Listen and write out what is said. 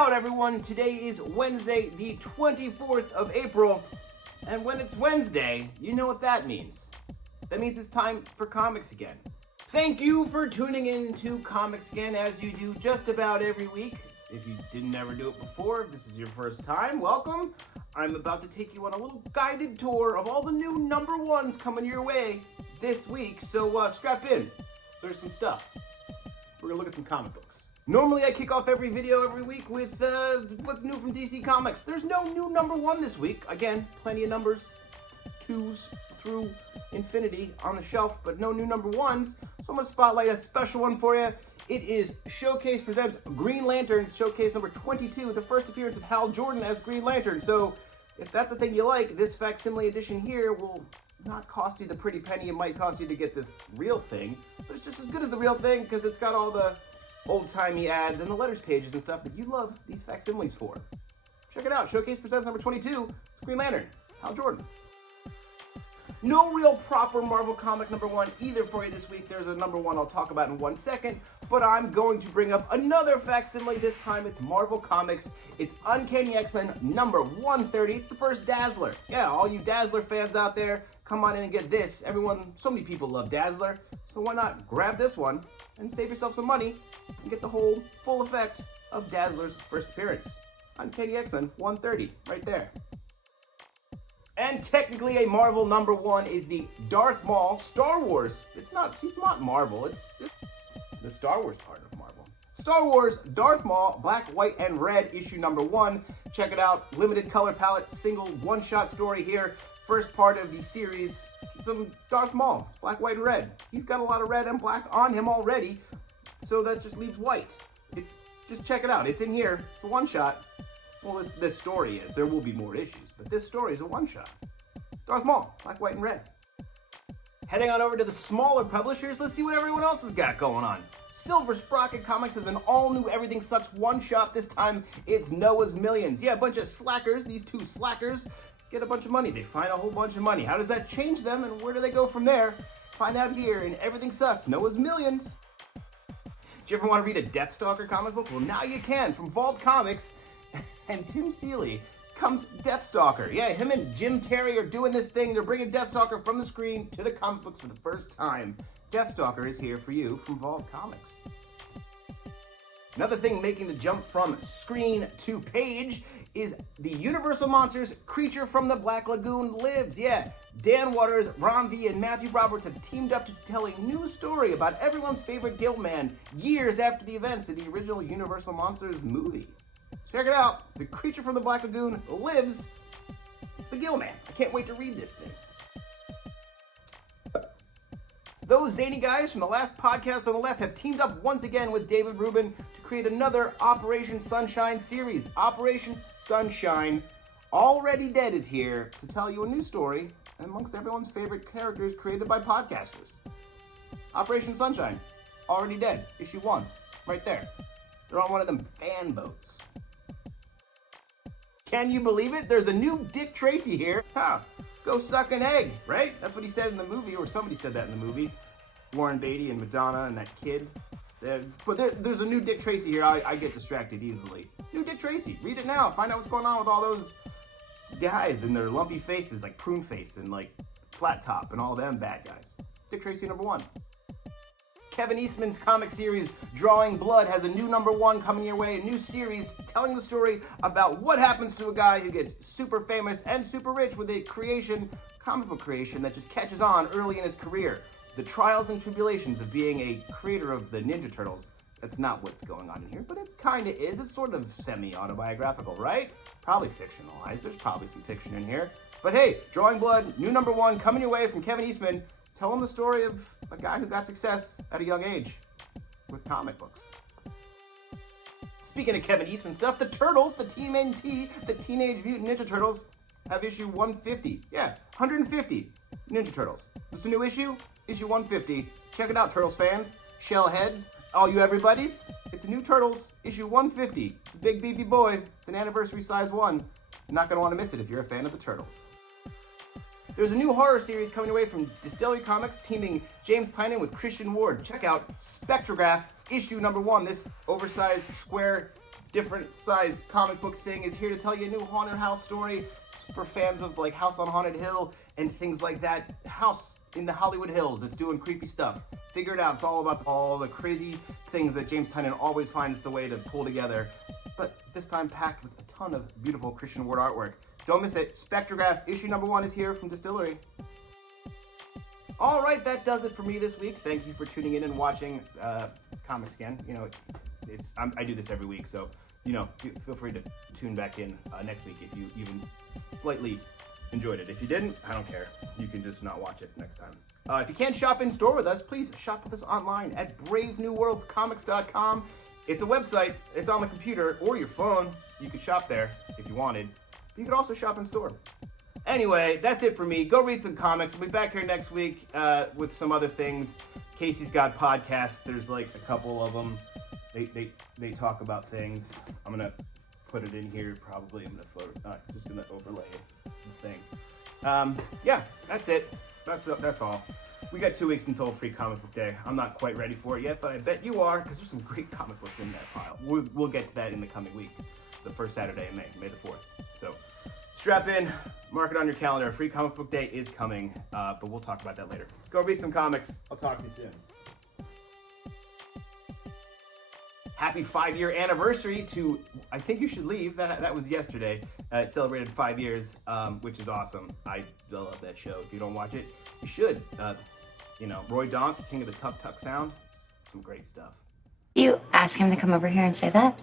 out, everyone. Today is Wednesday, the 24th of April. And when it's Wednesday, you know what that means. That means it's time for comics again. Thank you for tuning in to Comics Again, as you do just about every week. If you didn't ever do it before, if this is your first time, welcome. I'm about to take you on a little guided tour of all the new number ones coming your way this week. So strap in. There's some stuff. We're going to look at some comic books. Normally I kick off every video every week with what's new from DC Comics. There's no new number one this week. Again, plenty of numbers, 2s through infinity on the shelf, but no new number ones. So I'm going to spotlight a special one for you. It is Showcase Presents Green Lantern, Showcase number 22, the first appearance of Hal Jordan as Green Lantern. So if that's the thing you like, this facsimile edition here will not cost you the pretty penny it might cost you to get this real thing, but it's just as good as the real thing because it's got all the old-timey ads and the letters pages and stuff that you love these facsimiles for. Check it out. Showcase Presents number 22, Green Lantern, Hal Jordan. No real proper Marvel comic number one either for you this week. There's a number one I'll talk about in 1 second, but I'm going to bring up another facsimile. This time it's Marvel Comics. It's Uncanny X-Men number 130. It's the first Dazzler. Yeah, all you Dazzler fans out there, come on in and get this. So many people love Dazzler, so why not grab this one and save yourself some money and get the whole full effect of Dazzler's first appearance. Uncanny X-Men 130, right there. And technically a Marvel number one is the Darth Maul Star Wars. It's not Marvel, it's the Star Wars part of Marvel. Star Wars Darth Maul, black, white, and red, issue number 1. Check it out, limited color palette, single one-shot story here. First part of the series, some Darth Maul, black, white, and red. He's got a lot of red and black on him already, so that just leaves white. Just check it out, it's in here, it's a one-shot. Well, this story is. There will be more issues, but this story is a one-shot. Darth Maul, black, white, and red. Heading on over to the smaller publishers, let's see what everyone else has got going on. Silver Sprocket Comics has an all-new Everything Sucks one-shot. This time, it's Noah's Millions. Yeah, a bunch of slackers, these two slackers, get a bunch of money. They find a whole bunch of money. How does that change them, and where do they go from there? Find out here in Everything Sucks, Noah's Millions. Do you ever want to read a Deathstalker comic book? Well, now you can, from Vault Comics. And Tim Seeley comes Deathstalker. Yeah, him and Jim Terry are doing this thing. They're bringing Deathstalker from the screen to the comic books for the first time. Deathstalker is here for you from Vault Comics. Another thing making the jump from screen to page is the Universal Monsters Creature from the Black Lagoon Lives. Yeah, Dan Waters, Ron V, and Matthew Roberts have teamed up to tell a new story about everyone's favorite Gillman years after the events of the original Universal Monsters movie. Check it out. The Creature from the Black Lagoon lives. It's the Gillman. I can't wait to read this thing. Those zany guys from the last podcast on the left have teamed up once again with David Rubin to create another Operation Sunshine series. Operation Sunshine Already Dead is here to tell you a new story amongst everyone's favorite characters created by podcasters. Operation Sunshine Already Dead, issue 1, right there. They're on one of them fan boats. Can you believe it? There's a new Dick Tracy here. Go suck an egg, right? That's what he said in the movie, or somebody said that in the movie. Warren Beatty and Madonna and that kid. But there's a new Dick Tracy here. I get distracted easily. New Dick Tracy. Read it now. Find out what's going on with all those guys and their lumpy faces, like Prune Face and like Flat Top and all them bad guys. Dick Tracy number 1. Kevin Eastman's comic series, Drawing Blood, has a new number 1 coming your way, a new series telling the story about what happens to a guy who gets super famous and super rich with a comic book creation that just catches on early in his career. The trials and tribulations of being a creator of the Ninja Turtles. That's not what's going on in here, but it kind of is. It's sort of semi-autobiographical, right? Probably fictionalized. There's probably some fiction in here. But hey, Drawing Blood, new number 1 coming your way from Kevin Eastman. Tell him the story of a guy who got success at a young age with comic books. Speaking of Kevin Eastman stuff, the Turtles, the TMNT, the Teenage Mutant Ninja Turtles, have issue 150. Yeah, 150 Ninja Turtles. What's the new issue? Issue 150. Check it out, Turtles fans, Shellheads, all you everybody's. It's a new Turtles, issue 150. It's a big BB boy. It's an anniversary size 1. You're not going to want to miss it if you're a fan of the Turtles. There's a new horror series coming away from Distillery Comics, teaming James Tynion with Christian Ward. Check out Spectrograph, issue number 1. This oversized square different sized comic book thing is here to tell you a new haunted house story for fans of like House on Haunted Hill and things like that. House in the Hollywood Hills, it's doing creepy stuff. Figure it out, it's all about all the crazy things that James Tynion always finds the way to pull together, but this time packed with a ton of beautiful Christian word artwork. Don't miss it. Spectrograph issue number 1 is here from Distillery. All right, that does it for me this week. Thank you for tuning in and watching Comics Again. You know, I do this every week, so you know, feel free to tune back in next week if you even slightly enjoyed it. If you didn't, I don't care. You can just not watch it next time. If you can't shop in store with us, please shop with us online at bravenewworldscomics.com. It's a website. It's on the computer or your phone. You could shop there if you wanted. But you could also shop in store. Anyway, that's it for me. Go read some comics. We'll be back here next week with some other things. Casey's got podcasts. There's like a couple of them. They talk about things. I'm gonna put it in here probably. I'm just gonna overlay this thing. Yeah, that's it. That's all. We got 2 weeks until Free Comic Book Day. I'm not quite ready for it yet, but I bet you are, because there's some great comic books in that pile. We'll get to that in the coming week, the first Saturday in May the 4th. So strap in, mark it on your calendar. Free Comic Book Day is coming, but we'll talk about that later. Go read some comics. I'll talk to you soon. Happy 5-year anniversary to I Think You Should Leave. That was yesterday. It celebrated 5 years, which is awesome. I love that show. If you don't watch it, you should. You know, Roy Donk, King of the Tuk Tuk Sound, some great stuff. You ask him to come over here and say that?